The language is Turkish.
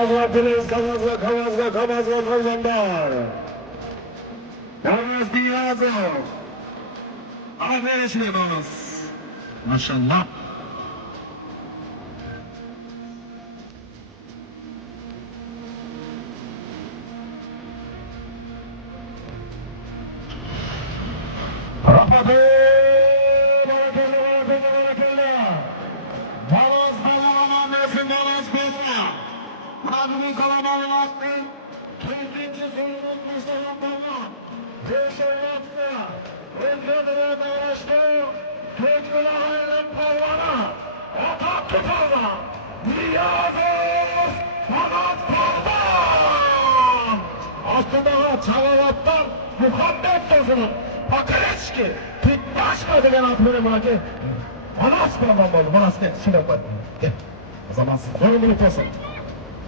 Kamazla Filiz, Kamazla Kazandar. Yalnız Niyazov. Aferin Süleymanov. Maşallah. Rapatı. Balas Balaman nesin Balas Bala. Adımın kalabalığı attı. Kendince sorunun Mustafa Bala. Beşerlatlı. Öldürdüğü dağlaştı. Türk'ün hayalin Pavlana. Atak tutarla. Niyazov. Balas Bala. Aslında Çalavat'tan Muhammed Tosun'un Pakereçki. Tutmaşmadı ben atmıyorum hacı. Balas Bala oldu. Balas ne? Şile koy. Gel. O zaman oyun bunu tosun.